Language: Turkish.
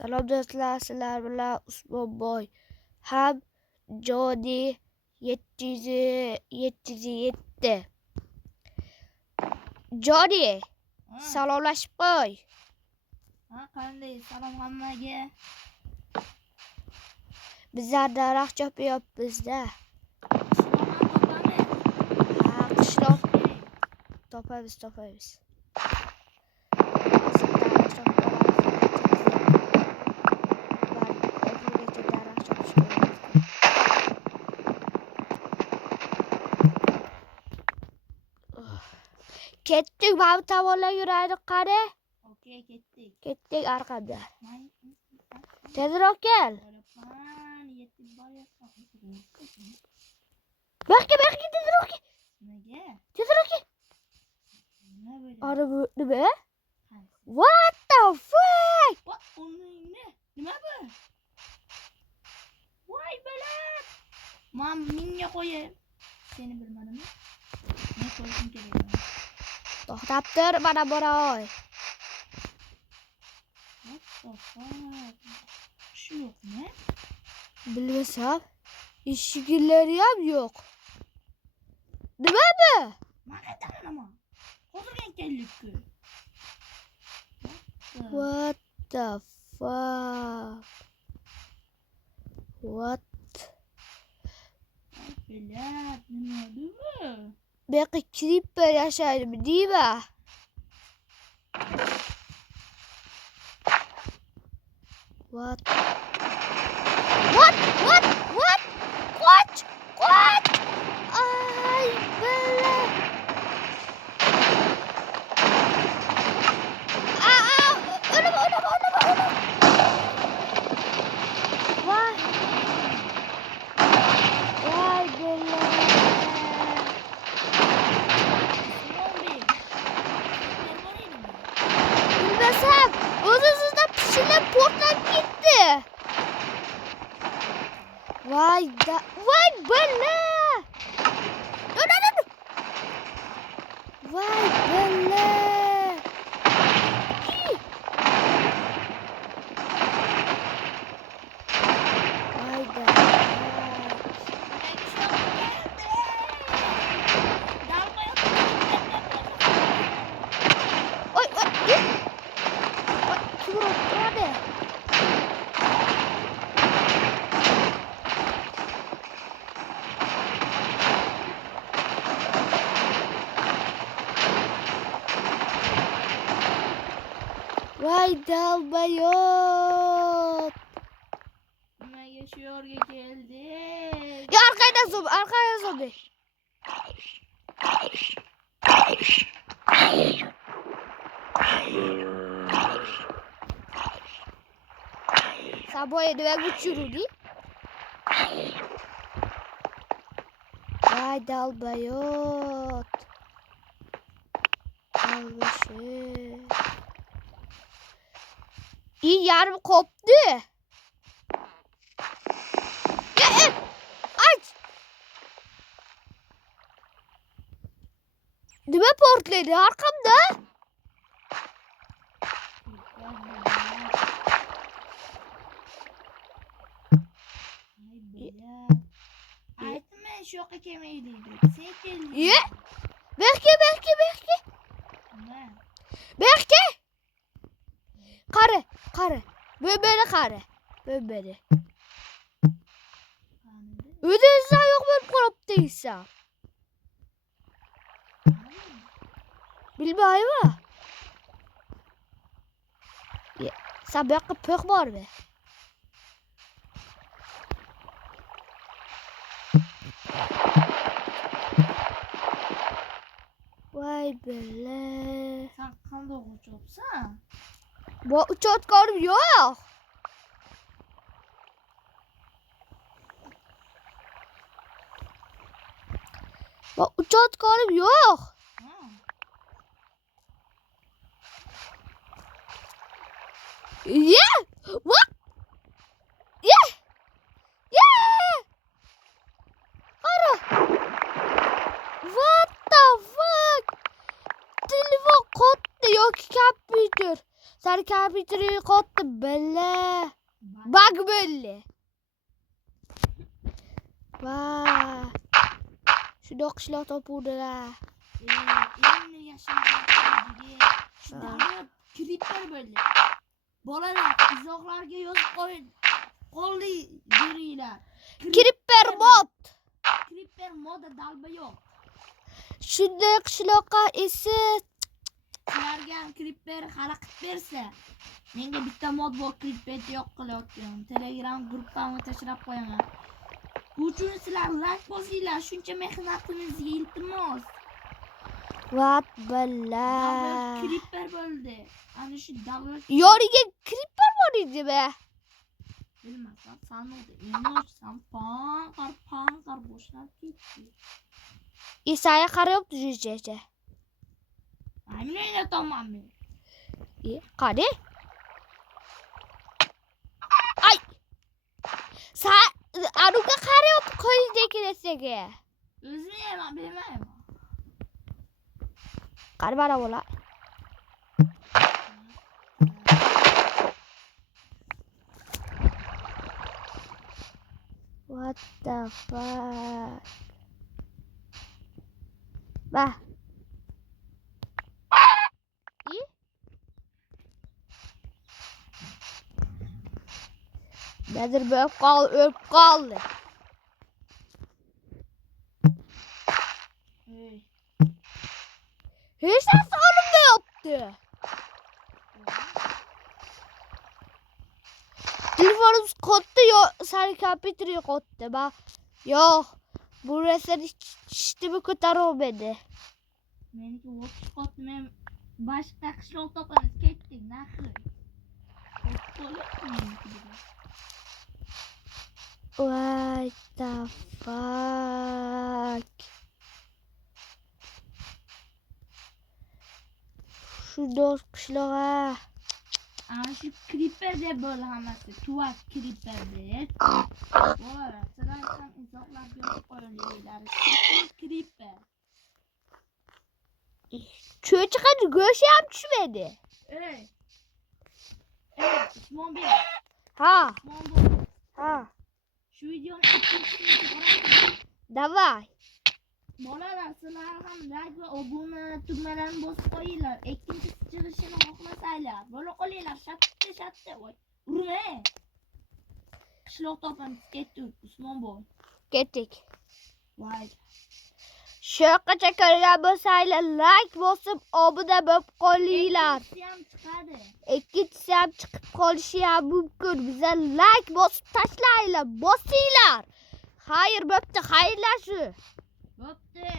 Salom do'stlar, sizlar bilan Usmonboy ham Joni 707. Joni, salomlashib qo'y. Qanday? Salom hammaga. Bizlar daraxt chopyapmiz-da. Qishloqdan Topamiz. Ketdik, mana bu tomonga yuraylik qani. Okey, ketdik. Ketdik arqamda. Tezroq kel. Berki tezroq kel. Nimaga? Tezroq kel. Nima bo'ldi? Ana bu nima? What the fuck? Nima bu? Voy balat. Men minga qo'yib. Seni bilmadimmi? Men ko'rishim kerak. To'xtab tur, mana boray. What the fuck? Shu yo'qmi? Bilmasam, eshigilari ham yo'q. Nima bu? Men aytaman. Hozirga keldik-ku. What the fuck? What? Balat, nima bu? Bu yoqqa creeper yashaydimi, deymi? What? Qoch! Ay, bala. Ölüm. Vay bala. Bilmesem, uzun pişirip portlap gitti. Vay bala. Dur. Vay bala. Vay bala. Oy. Kim vurdu abi? Vay dalbayot. Nimaga shu yerga keldik? Ya arkaya zombi. Saboya nima guchurudi? Vay dalbayot. Almışım. İyi yarım koptu. Aç. Nima portladı arkamda? Aytdim men shu yoqqa kelmaylik. Sen kelding. Ye? Berke. Nima? Berke. Qari. Böyle qari. Böyle. O'zingizdan yo'q bo'lib qolibdi deysan. Bilmayman. Sen bu yoqqa po'q bormi? Vay bala. Sen qanday uçopsan? Bu uçotganim yo'q. Bu uçotganim yo'q. Yeah! What? Yeah! Qara. What the fuck? Telefon qotdi yoki kompyuter. Sarka bitiriyor kotta belle. Bak böyle. Vay. Şu dokşla topuğuna. Elimle yaşayan biri. Şu dağda creeper böyle. Bolalar, izoklarga yozib qo'ying. Qo'lli yürüyorlar. Creeper mod. Creeper moda dalba yo'q. Shunday qishloqqa esi Sizlarga ham creeper xalaqit bersa, menga bitta mod bor creeper yo'q qilyapman. Telegram gruppamga tashlab qo'yaman. Bu uchun sizlar like bosinglar, shuncha mehnatimizga iltimos. vat Davlat balla. creeper bo'ldi. Ana shu davlat Yoriga creeper bor edi be. bilmasam sanoqda inochsam panqar boshlab ketdi. Isaya qarayapti jujjacha. Aynan tamam men. Qani? Ay. Sa anuga qarayapti qo'yidagi narsaga. O'zim yeyman, bilmayman. Qani mana bular. What the fuck? Bah. İyi. Nedir be öp kaldı. Hey. Hiç nasıl önümde yaptı. Telefonumuz koptu ya sarı bitiriyor koptu bak. Yok. Bu resim işte bu kadar olmadı. Meniki o'qish qotdi, men boshqa qishloq topamiz, ketdik, nahri. What the fuck? Şu dost kışlağa. Ana shu creeper deb bo'ldi hammasi. Tuvak creeper deb. Voy, sizlar ham izohlar berib qo'yinglar. Creeper. Çocuğun göğsü hem düşmedi. Ey. Ey, Osmon Bey. Ha. Osmon Bey. Ha. Şu videonun ikkinchisini ko'ramiz. Davay. Bolalar, sizlar ham like va obuna tugmalarini bosib qo'yinglar. Ikkinchi chiqishini xohlasanglar, bo'la qolinglar. Shatta. Voy. Urma. Qishloq topamiz, ketdik, Osmon Bey. Gittik. Voy. Şoqacha ko'rgan bo'lsanglar like bosib obuna bo'lib qolinglar. Ikkinchisi ham chiqadi. Ikkinchisi ham chiqib qolishi ham mumkin. Biza like bosib tashlanglar, bosinglar. Xayr bo'pti, xayrlashuv. Bo'pti.